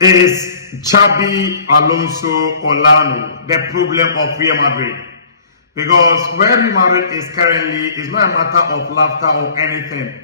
Is Xabi Alonso Olano the problem of Real Madrid? Because where Real Madrid is currently is not a matter of laughter or anything.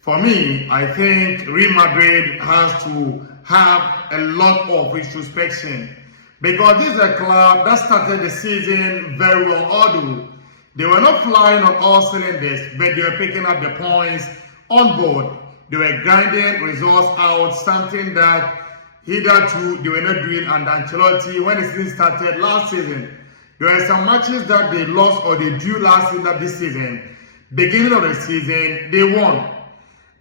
For me, I think Real Madrid has to have a lot of introspection, because this is a club that started the season very well, although they were not flying on all cylinders, but they were picking up the points on board. They were grinding results out, something that hitherto they were not doing under Ancelotti when the season started last season. There were some matches that they lost or they drew last season that this season. Beginning of the season, they won.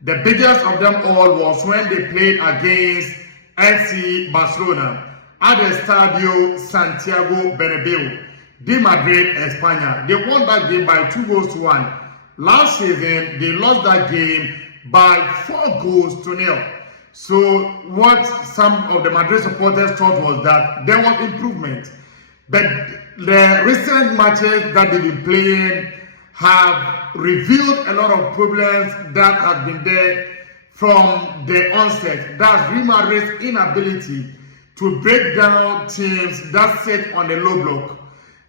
The biggest of them all was when they played against FC Barcelona at the Estadio Santiago Bernabeu de Madrid, España. They won that game by 2-1. Last season, they lost that game by 4-0. So what some of the Madrid supporters thought was that there was improvement. But the recent matches that they've been playing have revealed a lot of problems that have been there from the onset. That's Real Madrid's inability to break down teams that sit on the low block.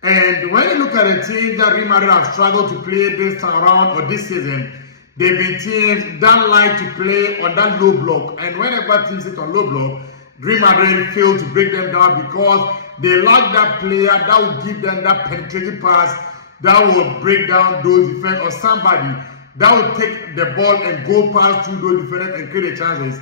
And when you look at the teams that Real Madrid have struggled to play this time around or this season, they've been teams that like to play on that low block. And whenever teams sit on low block, Real Madrid fail to break them down because they lack that player that will give them that penetrating pass that will break down those defenders, or somebody that will take the ball and go past through those defenders and create the chances.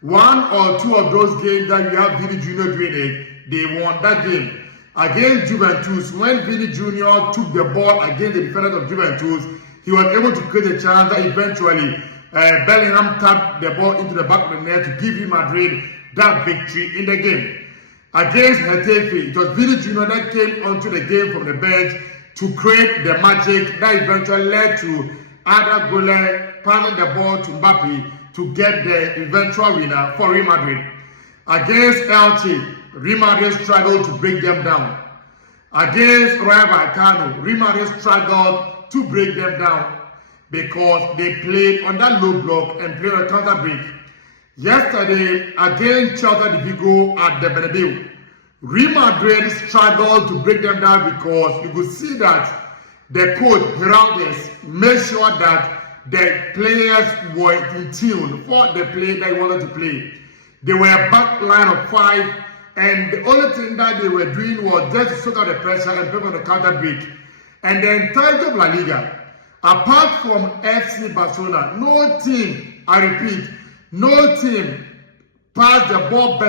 One or two of those games that you have Vini Jr. doing it, they won that game. Against Juventus, when Vini Jr. took the ball against the defenders of Juventus, he was able to create a chance that eventually Bellingham tapped the ball into the back of the net to give Real Madrid that victory in the game. Against Getafe, it was Vini Jr. that came onto the game from the bench to create the magic that eventually led to Arda Güler passing the ball to Mbappe to get the eventual winner for Real Madrid. Against Elche, Real Madrid struggled to break them down. Against Rayo Vallecano, Real Madrid struggled to break them down because they played on that low block and played on counter break. Yesterday, against Celta de Vigo at the Bernabeu, Real Madrid struggled to break them down because you could see that the coach Heraldes made sure that the players were in tune for the play that he wanted to play. They were a back line of 5, and the only thing that they were doing was just to soak out the pressure and play on the counter break. And the entirety of La Liga, apart from FC Barcelona, no team, I repeat, no team passed the ball better